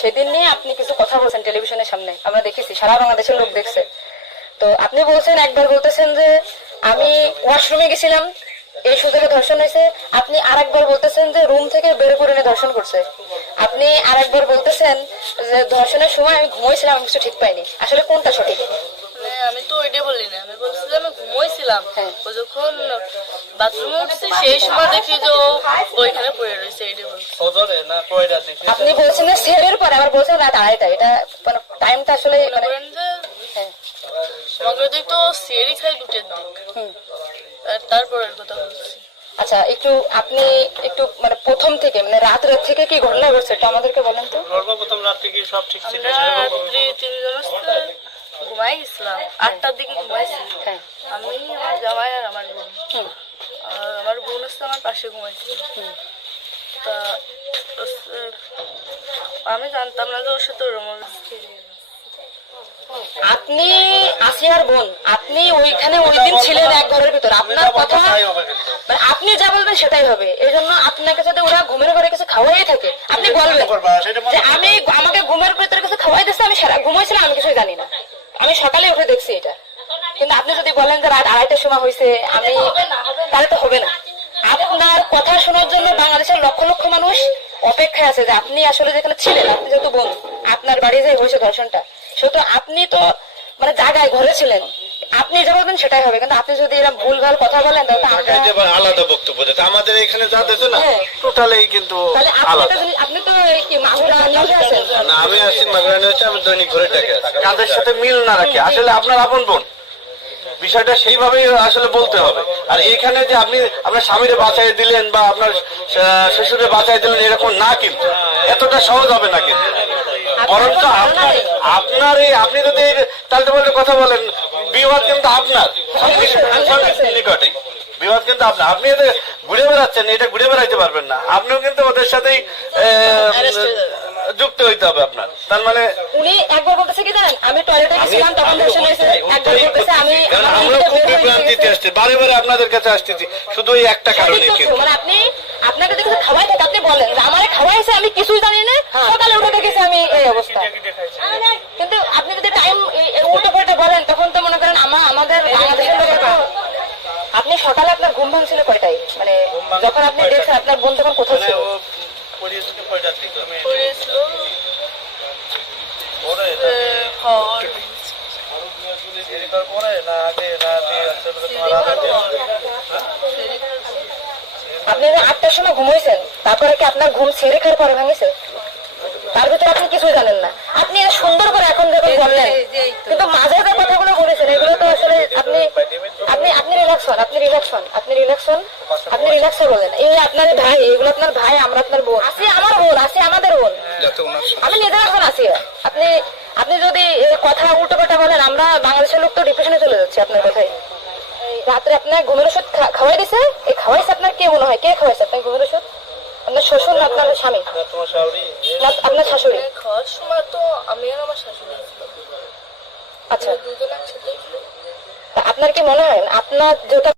সেদিন নিয়ে আপনি কিছু কথা বলছেন টেলিভিশনের সামনে। আমরা দেখেছি সারা বাংলাদেশের লোক দেখছে। তো আপনি বলছেন একবার বলতেছেন যে আমি ওয়াশরুমে গেছিলাম এই সুযোগে ধর্ষণ হয়েছে। আপনি আরেকবার বলতেছেন যে রুম থেকে বের করে নিয়ে ধর্ষণ করছে। আপনি আরেকবার বলতেছেন যে ধর্ষণের সময় আমি ঘুমাইছিলাম আমি কিছু ঠিক পাইনি। আসলে কোনটা সঠিক? মানে আমি তো ওইটাই বলি না। আমি বলছি যে আমি ঘুমোইছিলাম। হ্যাঁ। যখন বাথরুমে উঠছে সেই সময় দেখি যে ওইখানে পড়ে রয়েছে না কয়টা দেখি? আপনি বলছেন যে সেরের পরে আবার বলছেন রাত আড়াইটা এটা মানে টাইমটা আসলে মনে তো খাই দুটের দিক। তারপরের কথা বলছি। আচ্ছা একটু আপনি একটু মানে প্রথম থেকে মানে রাত রাত থেকে কি ঘটনা ঘটছে এটা আমাদেরকে বলেন তো। সর্বপ্রথম রাত্রে কি সব ঠিক ছিল? রাত্রি তিনজন আসতে ঘুমাই গেছিলাম। আটটার দিকে ঘুমাইছি। হ্যাঁ। আমি আমার জামাই আর আমার বোন। আর আমার বোন আসতে আমার পাশে ঘুমাইছিল। তা আমি জানতাম না যে ওর সাথে রোমান্স আপনি আসিয়ার বোন আপনি ওইখানে ওই দিন ছিলেন এক ঘরের ভিতর। আপনার কথা মানে আপনি যা বলবেন সেটাই হবে। এই জন্য আপনাকে যদি ওরা ঘুমের ঘরে কিছু খাওয়াই থাকে আপনি বলবেন করবা সেটা যে আমি আমাকে ঘুমের ভিতরে কিছু খাওয়াই দিচ্ছে আমি সারা ঘুমাইছিলাম আমি কিছুই জানি না। আমি সকালে উঠে দেখছি এটা। কিন্তু আপনি যদি বলেন যে রাত আড়াইটার সময় হয়েছে আমি তাহলে তো হবে না। কথা শোনার জন্য বাংলাদেশের লক্ষ লক্ষ মানুষ অপেক্ষায় আছে যে আপনি আসলে যেখানে ছিলেন আপনি যেহেতু বোন আপনার বাড়ি যে হয়েছে ধর্ষণটা সেহেতু আপনি তো মানে জায়গায় ঘরে ছিলেন আপনি যা বলবেন সেটাই হবে। কিন্তু আপনি যদি এরকম ভুলভাল কথা বলেন তাহলে আলাদা বক্তব্য দিতে আমাদের এখানে যা দিতে না হ্যাঁ। টোটালি কিন্তু তাহলে আপনি আলাদা। তো যদি- আপনি তো কি মাগুরা নিউজে আছেন না আমি আসছি মাগরানি হচ্ছে আমি দৈনিক ঘরে ডেকে কাদের সাথে মিল না রাখি? আসলে আপনার আপন বোন। বিষয়টা সেইভাবেই আসলে বলতে হবে। আর এইখানে যে আপনি আপনার স্বামীরে বাঁচাই দিলেন বা আপনার শ্বশুরে বাঁচাই দিলেন এরকম না কিন্তু। এতটা সহজ হবে না কিন্তু। বরঞ্চ আপনার আপনার এই আপনি যদি তালতে পাল্টে কথা বলেন বিবাদ কিন্তু আপনার। নিকটে। বিবাদ কিন্তু আপনার। আপনি ঘুরে বেড়াচ্ছেন এটা ঘুরে বেড়াইতে পারবেন না। আপনিও কিন্তু ওদের সাথেই যুক্ত হইতে হবে আপনার। তার মানে উনি একবার বলতেছে কি জানেন? আমি টয়লেটে গেছিলাম তখন একবার বলতেছে আমি হয়ে গেছি। আসছি বারে বারে আপনাদের কাছে আসতেছি শুধু এই একটা কারণে কিন্তু মানে আপনি আপনাকে যদি কিছু খাওয়াই থাকে আপনি বলেন আমারে খাওয়াইছে আমি কিছুই জানি না সকালে উঠে দেখেছি আমি এই অবস্থা কিন্তু আপনি যদি টাইম উল্টো পাল্টা বলেন তখন তো মনে করেন আমার আমাদের বাংলাদেশের আপনি সকালে আপনার ঘুম ভাঙছিল কয়টায় মানে যখন আপনি দেখছেন আপনার বোন তখন কোথায় মানে ছিল কয়টার দিকে? না আগে না আগে আসলে তোমার আগে আপনি আটটার সময় ঘুমাইছেন। তারপরে কি আপনার ঘুম ছেড়ে খাওয়ার পরে ভাঙেছে? তার ভিতরে আপনি কিছুই জানেন না। আপনি সুন্দর করে এখন যখন বললেন কিন্তু মাঝে যে কথাগুলো বলেছেন এগুলো তো আসলে আপনি আপনি আপনি রিল্যাক্স হন আপনি রিল্যাক্স হন আপনি রিল্যাক্স হন আপনি রিল্যাক্সে বলেন এই আপনার ভাই এগুলো আপনার ভাই আমরা আপনার বোন। আসি আমার বোন আসি আমাদের বোন। আমি নিজে এখন আছি আপনি আপনি যদি কথা উল্টো পাল্টা বলেন আমরা বাংলাদেশের লোক তো ডিপ্রেশনে চলে যাচ্ছে আপনার কথাই এই রাত্রে আপনার ঘুমের ওষুধ খাওয়াই দিছে? এই খাওয়াইছে আপনার কে মনে হয়? কে খাওয়াইছে আপনার ঘুমের ওষুধ? আপনার শ্বশুর না আপনার স্বামী? না আপনার শাশুড়ি। খাওয়ার সময় তো আমি আর আমার শাশুড়ি আচ্ছা। আপনার কি মনে হয়? আপনার যেটা